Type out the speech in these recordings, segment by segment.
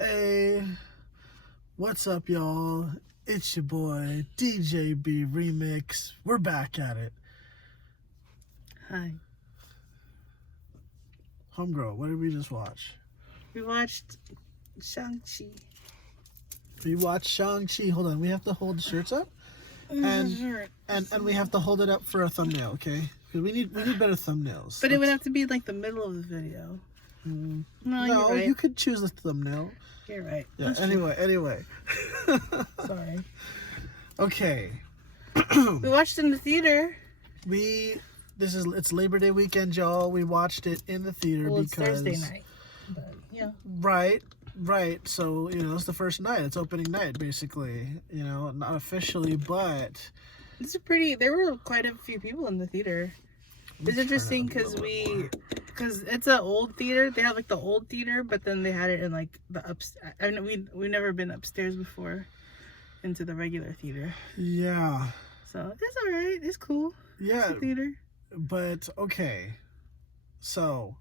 Hey, what's up, y'all? It's your boy, DJ B Remix. We're back at it. Hi. Homegirl, what did we just watch? We watched Shang Chi. We watched Shang Chi. Hold on, we have to hold the shirts up, and we have to hold it up for a thumbnail, okay? Because we need better thumbnails. But it would have to be like the middle of the video. No, you're right. You could choose the thumbnail. You're right. Yeah. Anyway. Sorry. Okay. We watched it in the theater. It's Labor Day weekend, y'all. We watched it in the theater It's because Thursday night. But yeah. Right. So, it's the first night. It's opening night, basically. Not officially, but There were quite a few people in the theater. It's interesting because it's an old theater. They have like the old theater, but then they had it in like the upstairs. I know we've never been upstairs before into the regular theater. Yeah. So it's all right. It's cool. Yeah. It's a theater. But okay. So,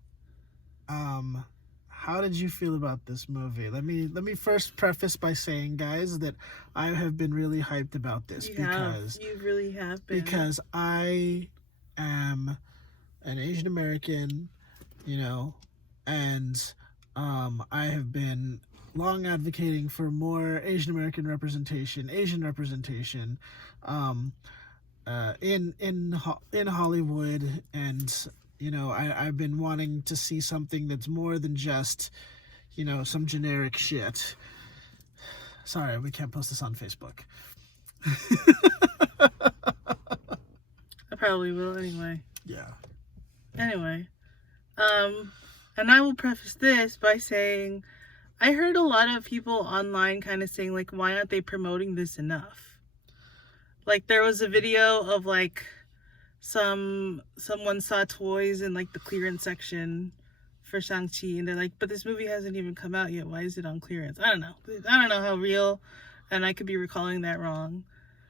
how did you feel about this movie? Let me first preface by saying, guys, that I have been really hyped about this You really have been. Because I am an Asian American, and I have been long advocating for more Asian American representation, Asian representation, in Hollywood, and I've been wanting to see something that's more than just some generic shit. Sorry, we can't post this on Facebook. I probably will anyway. Yeah. Anyway, and I will preface this by saying I heard a lot of people online kind of saying, like, why aren't they promoting this enough? Like, there was a video of, like, someone saw toys in, like, the clearance section for Shang-Chi, and they're like, but this movie hasn't even come out yet. Why is it on clearance? I don't know how real, and I could be recalling that wrong,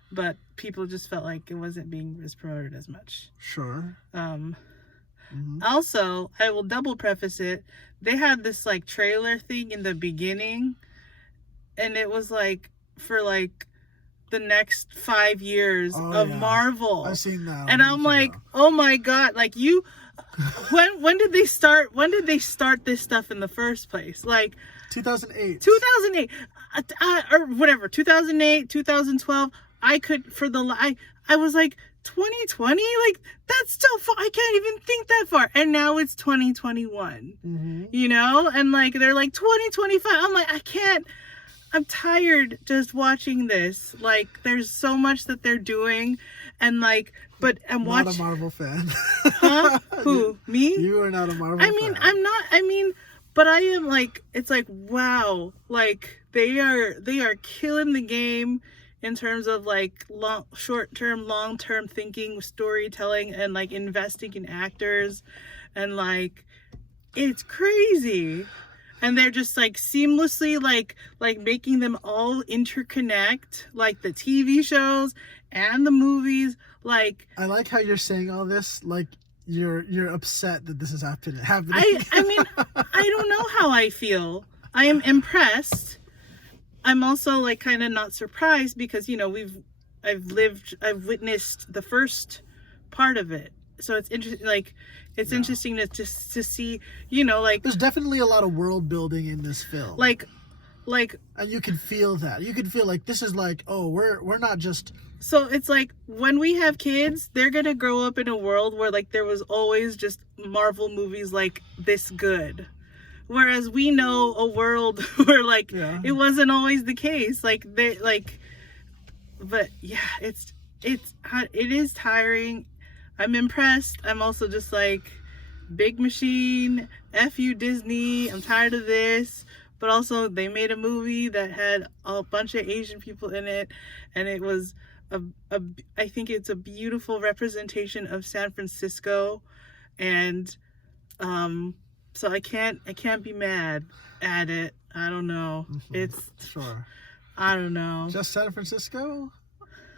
but people just felt like it wasn't being as promoted as much. Sure. Also, I will double preface it. They had this like trailer thing in the beginning, and it was like for like the next 5 years of Marvel. I've seen that. And I'm like, oh my god, like when did they start this stuff in the first place? Like 2008. 2008 or whatever, 2008, 2012. I was like 2020, like that's still far. I can't even think that far, and now it's 2021. And like they're like 2025. I'm like, I'm tired just watching this. Like there's so much that they're doing, and like, but I'm not a Marvel fan. Huh? Who? Me? You are not a Marvel fan. I'm not. But I am like, it's like, wow, like they are killing the game in terms of like short-term, long-term thinking, storytelling, and like investing in actors, and like it's crazy. And they're just like seamlessly like making them all interconnect, like the TV shows and the movies. Like, I like how you're saying all this like you're upset that this is happening. I mean, I don't know how I feel. I am impressed. I'm also like kind of not surprised because I've witnessed the first part of it, so it's interesting. Like it's interesting to see, like there's definitely a lot of world building in this film. Like, and you can feel that. You can feel like this is like, oh, we're not just. So it's like when we have kids, they're gonna grow up in a world where like there was always just Marvel movies like this good. Whereas we know a world where like it wasn't always the case. Like but yeah, it is tiring. I'm impressed. I'm also just like, big machine, F you Disney. I'm tired of this. But also they made a movie that had a bunch of Asian people in it, and it was I think it's a beautiful representation of San Francisco, and so I can't be mad at it. I don't know. It's sure. I don't know. Just San Francisco?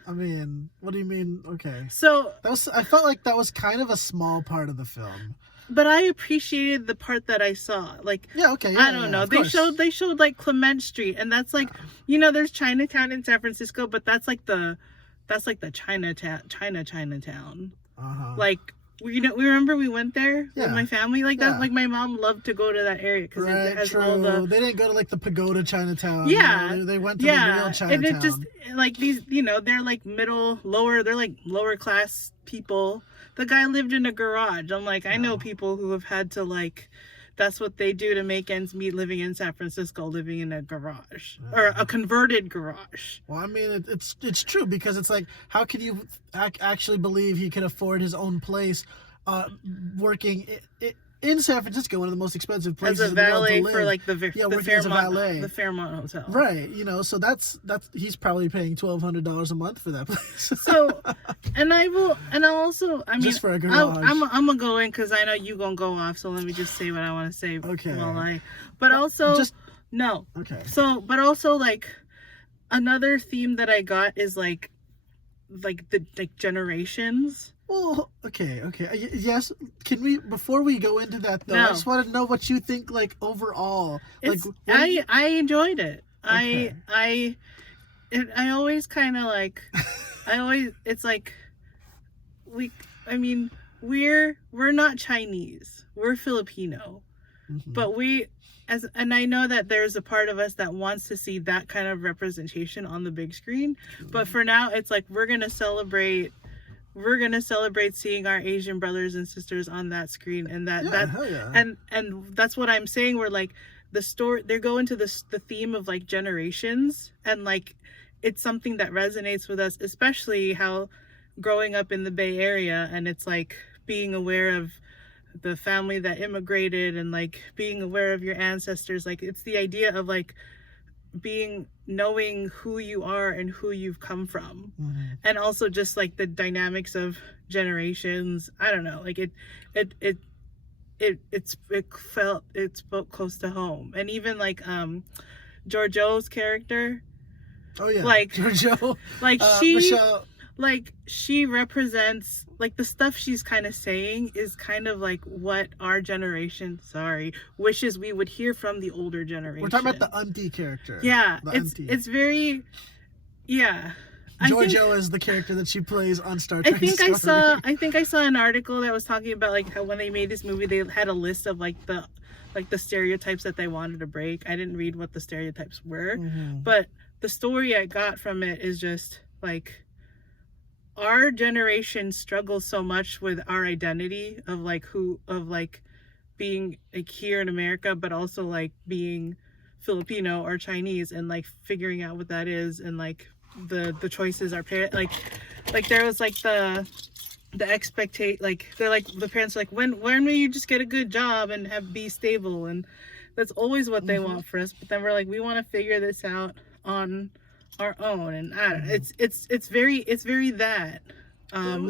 I mean, what do you mean? Okay. So I felt like that was kind of a small part of the film. but I appreciated the part that I saw. Like, Yeah, okay, I don't know. of course. They showed like Clement Street, and that's like, there's Chinatown in San Francisco, but that's like the Chinatown. Like, we remember we went there with my family. Like that, like my mom loved to go to that area because it has all the. They didn't go to like the Pagoda Chinatown. Yeah, they went to the real Chinatown. And it just like these, they're like they're like lower class people. The guy lived in a garage. I'm like, I know people who have had to like. That's what they do to make ends meet living in San Francisco, living in a garage or a converted garage. Well, I mean, it's true because it's like, how can you actually believe he could afford his own place working in San Francisco, one of the most expensive places as a valet in the world to live. for like the Fairmont, hotel. Right, so that's he's probably paying $1,200 a month for that place. So, I'll also, I mean, just for a garage. I'm gonna go in because I know you gonna go off. So let me just say what I want to say. Okay. But also, no. Okay. So, but also like another theme that I got is like the generations. Well, okay. Yes, can we, before we go into that though, I just want to know what you think, like, overall. I enjoyed it. Okay. I always kind of like, it's like, we're not Chinese, we're Filipino, but and I know that there's a part of us that wants to see that kind of representation on the big screen, but for now, it's like, we're going to celebrate seeing our Asian brothers and sisters on that screen, and and that's what I'm saying. We're like the story. They go into the theme of like generations, and like it's something that resonates with us, especially how growing up in the Bay Area, and it's like being aware of the family that immigrated, and like being aware of your ancestors. Like it's the idea of like knowing who you are and who you've come from, and also just like the dynamics of generations. I don't know, like it spoke close to home. And even like Giorgio's character, like Giorgio, like Michelle, like she represents like the stuff she's kind of saying is kind of like what our generation wishes we would hear from the older generation. We're talking about the auntie character. It's very Giorgio is the character that she plays on Star Trek Discovery. I think I saw an article that was talking about like how when they made this movie they had a list of like the stereotypes that they wanted to break. I didn't read what the stereotypes were, but the story I got from it is just like our generation struggles so much with our identity of being like here in America, but also like being Filipino or Chinese, and like figuring out what that is, and like the choices our parents like there was like the expectate, like they're like the parents are like, when will you just get a good job and be stable, and that's always what they want for us. But then we're like, we want to figure this out on our own, and I don't know, it's very that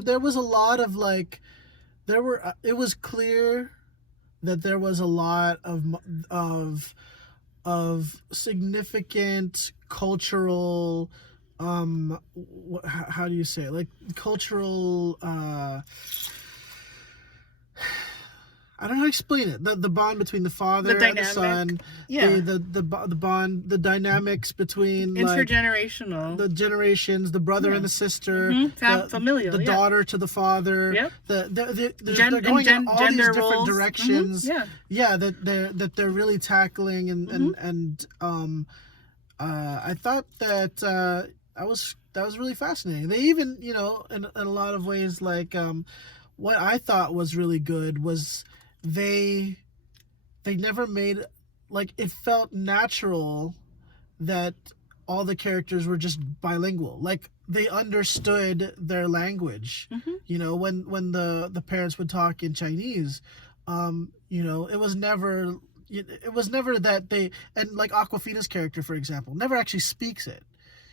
there was a lot of like it was clear that there was a lot of significant cultural how do you say it? Like cultural I don't know how to explain it. The bond between the father and the son. The bond, the dynamics between intergenerational, like, the generations, the brother and the sister, familial, the daughter to the father. Yep. They're going in all these different roles. directions. That they're really tackling, and I thought that that was really fascinating. They even, in a lot of ways, like what I thought was really good was they never made, like, it felt natural that all the characters were just bilingual. Like, they understood their language. When the parents would talk in Chinese, it was never that they, and like Aquafina's character, for example, never actually speaks it.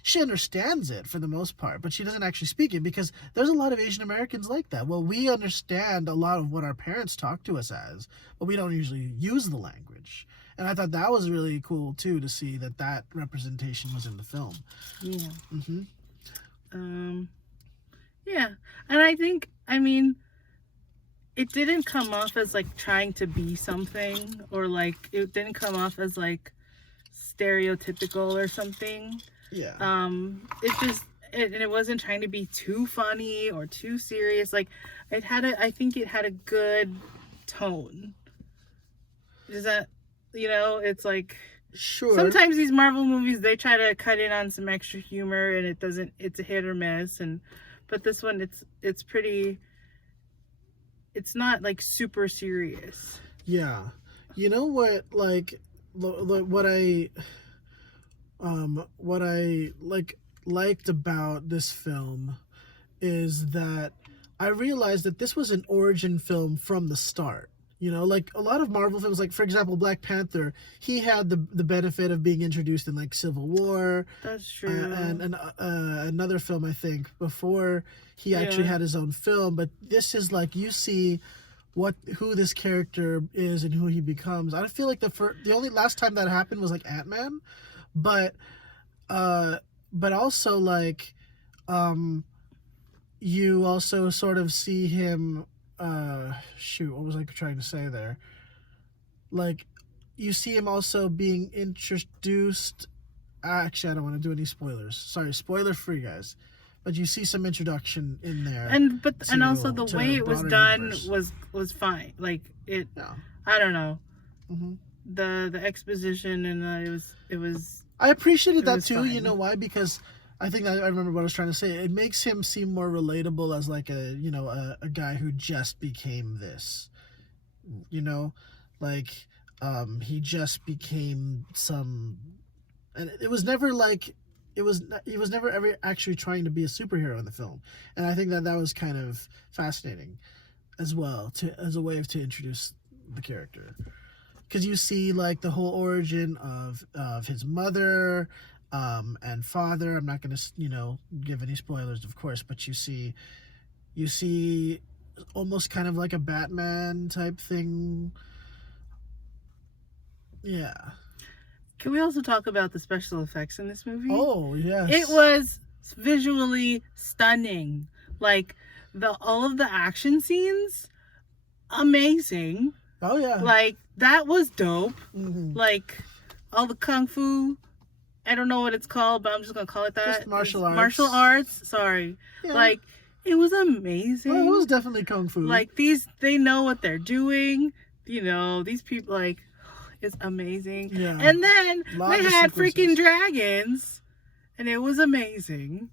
She understands it for the most part, but she doesn't actually speak it, because there's a lot of Asian Americans like that. Well, we understand a lot of what our parents talk to us as, but we don't usually use the language. And I thought that was really cool too, to see that representation was in the film. And I think, it didn't come off as like trying to be something, or like it didn't come off as like stereotypical or something. Yeah. It wasn't trying to be too funny or too serious. Like I think it had a good tone. Is that, it's like, Sure. sometimes these Marvel movies, they try to cut in on some extra humor and it's a hit or miss. But this one, it's pretty, it's not like super serious. Yeah. You know what, like, what I liked about this film is that I realized that this was an origin film from the start. Like a lot of Marvel films, like for example, Black Panther, he had the benefit of being introduced in like Civil War. That's true. And another film, I think, before he actually had his own film. But this is like, you see who this character is and who he becomes. I feel like the only last time that happened was like Ant-Man, but also like you also sort of see him what was I trying to say there? Like, you see him also being introduced. Actually, I don't want to do any spoilers. Sorry, spoiler free, guys. But you see some introduction in there, and also the way it was done was fine. Like it, I don't know, the exposition, and it was. I appreciated that too. Fine. You know why? Because I think I remember what I was trying to say. It makes him seem more relatable as like a guy who just became this. Like he just became some, and it was never like he was never ever actually trying to be a superhero in the film, and I think that was kind of fascinating as well as a way to introduce the character, because you see like the whole origin of his mother and father. I'm not going to give any spoilers, of course, but you see almost kind of like a Batman type thing. Yeah. Can we also talk about the special effects in this movie? Oh, yes. It was visually stunning. Like all of the action scenes, amazing. Oh yeah. Like that was dope. Mm-hmm. Like all the kung fu, I don't know what it's called, but I'm just gonna call it that. Just martial arts. Martial arts. Sorry. Yeah. Like it was amazing. Well, it was definitely kung fu. Like they know what they're doing. These people, like, it's amazing. Yeah. And then they had freaking dragons, and it was amazing.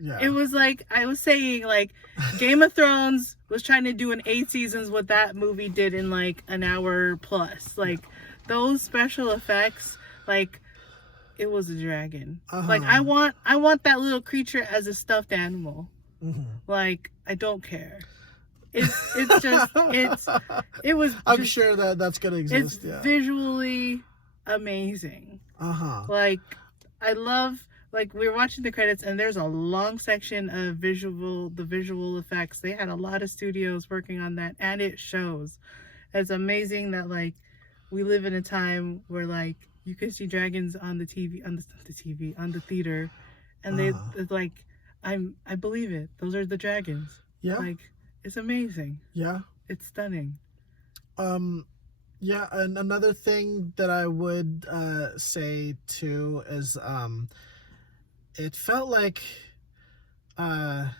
Yeah. It was like I was saying, like Game of Thrones was trying to do in 8 seasons what that movie did in like an hour plus. Like those special effects, like it was a dragon. Like I want that little creature as a stuffed animal. Mm-hmm. Like I don't care. It's just it was. I'm sure that's gonna exist. It's visually amazing. Like I love. Like we were watching the credits, and there's a long section of the visual effects. They had a lot of studios working on that, and it shows. It's amazing that like we live in a time where like you can see dragons on the TV, on the theater, and it's like I believe it. Those are the dragons. Yeah. Like it's amazing. Yeah. It's stunning. Yeah, and another thing that I would say too is it felt like dang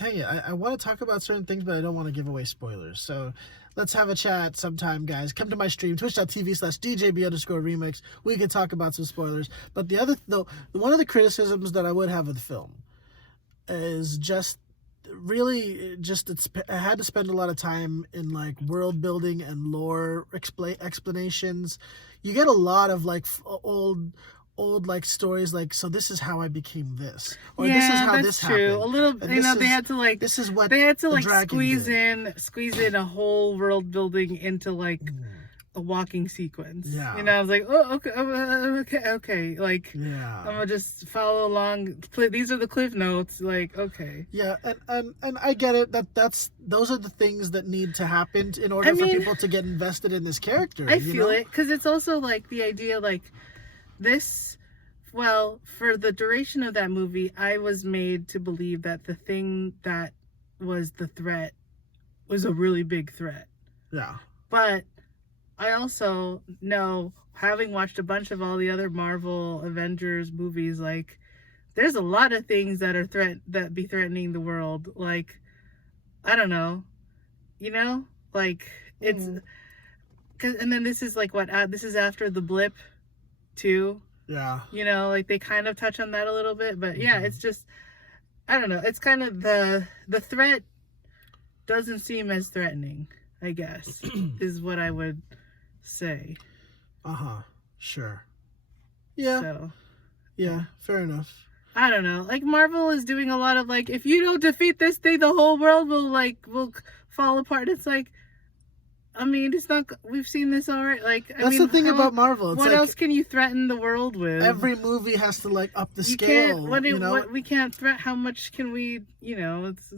it, I want to talk about certain things, but I don't want to give away spoilers. So let's have a chat sometime, guys. Come to my stream, twitch.tv/DJB_remix. We can talk about some spoilers. But one of the criticisms that I would have of the film is just really I had to spend a lot of time in like world building and lore explanations. You get a lot of like old like stories, like, so this is how I became this, or this is how this happened. A little, they had to like, this is what they had to like squeeze in a whole world building into like a walking sequence. Yeah, I was like, oh, okay, like, yeah, I'm gonna just follow along. These are the cliff notes, like, okay. Yeah, and I get it. Those are the things that need to happen in order for people to get invested in this character. I feel it, because it's also like the idea, like. For the duration of that movie, I was made to believe that the thing that was the threat was a really big threat. Yeah. But I also know, having watched a bunch of all the other Marvel Avengers movies, like, there's a lot of things that be threatening the world. Like, I don't know, like, it's, and then this is like this is after the blip too. Yeah. Like, they kind of touch on that a little bit, but yeah, it's just, I don't know. It's kind of the threat doesn't seem as threatening, I guess, is what I would say. Sure. Yeah. So, yeah, fair enough. I don't know. Like, Marvel is doing a lot of, like, if you don't defeat this thing, the whole world will fall apart. It's like, I mean, it's not. We've seen this already. Like, That's the thing about Marvel. It's what like, else can you threaten the world with? every movie has to, like, up the You scale. can't. What we can't threat. How much can we? It's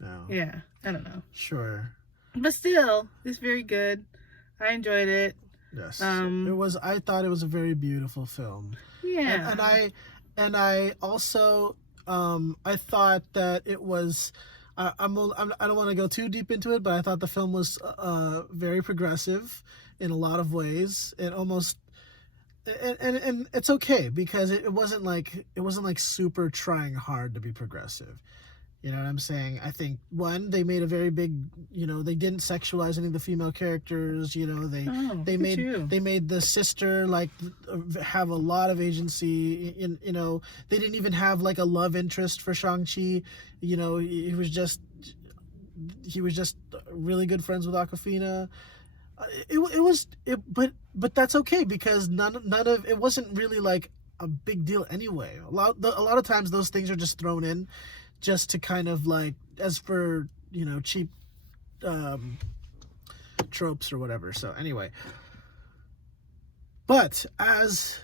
No. yeah. I don't know. Sure. But still, it's very good. I enjoyed it. Yes. It was. I thought it was a very beautiful film. Yeah. And I also I thought that it was. I don't want to go too deep into it, but I thought the film was very progressive in a lot of ways. It almost, and it's okay because it wasn't like super trying hard to be progressive. You know what I'm saying? I think, one, they made a very big, they didn't sexualize any of the female characters. They made the sister, like, have a lot of agency. They didn't even have, like, a love interest for Shang Chi. He was just really good friends with Awkwafina. But that's okay because none of it wasn't really like a big deal anyway. A lot of times those things are just thrown in just to kind of, like, as for cheap tropes or whatever. So anyway, but as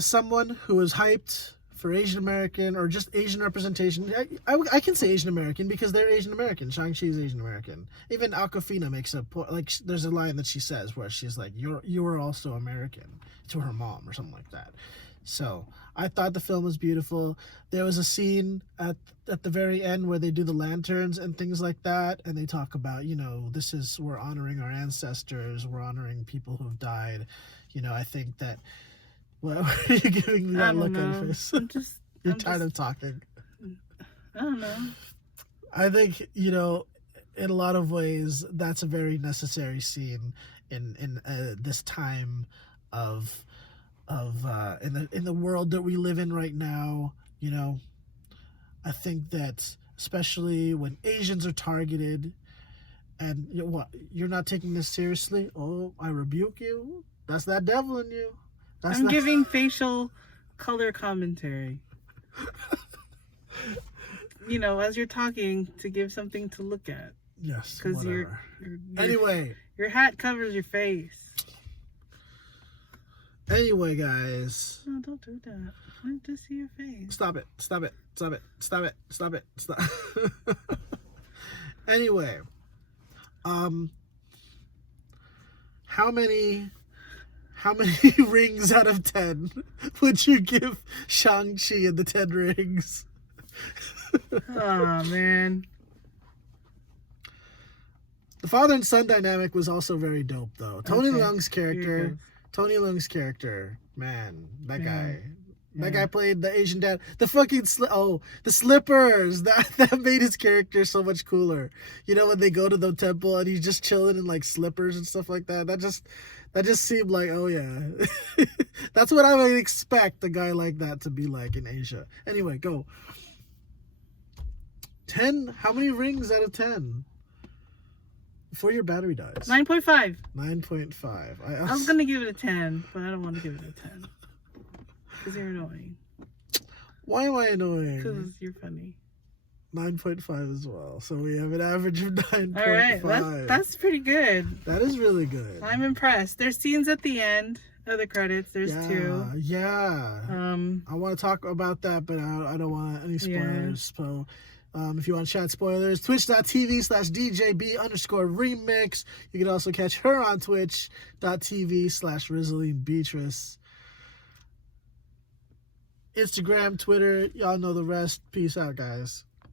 someone who is hyped for Asian American or just Asian representation, I can say Asian American because they're Asian American. Shang-Chi is Asian American. Even Awkwafina makes a point, like, there's a line that she says where she's like, you are also American, to her mom or something like that. So I thought the film was beautiful. There was a scene at the very end where they do the lanterns and things like that, and they talk about, we're honoring our ancestors, we're honoring people who have died. I think that. What are you giving me that look on your face? You're tired of talking. I don't know. I think, in a lot of ways, that's a very necessary scene in this time of in the world that we live in right now. I think that especially when Asians are targeted, and you're not taking this seriously. Oh, I rebuke you. That's that devil in you. I'm giving facial color commentary. As you're talking, to give something to look at. Yes, because anyway, your hat covers your face. Anyway, guys. No, don't do that. I want to see your face. Stop it. Anyway, how many rings out of 10 would you give Shang-Chi and the 10 rings? Oh, man. The father and son dynamic was also very dope, though. Tony Leung's character, man, that guy. Yeah. That guy played the Asian dad. The fucking the slippers. That made his character so much cooler. When they go to the temple and he's just chilling in, like, slippers and stuff like that. That just seemed like, oh yeah. That's what I would expect a guy like that to be like in Asia. Anyway, go. 10? How many rings out of 10? Before your battery dies. 9.5. 9.5. I was going to give it a 10, but I don't want to give it a 10. Because you're annoying. Why am I annoying? Because you're funny. 9.5 as well. So we have an average of 9.5. All right, that's pretty good. That is really good. I'm impressed. There's scenes at the end of the credits. There's 2. Yeah. I want to talk about that, but I don't want any spoilers. Yeah. So if you want to chat spoilers, twitch.tv/DJB_remix. You can also catch her on twitch.tv/RisalineBeatrice. Instagram, Twitter, y'all know the rest. Peace out, guys.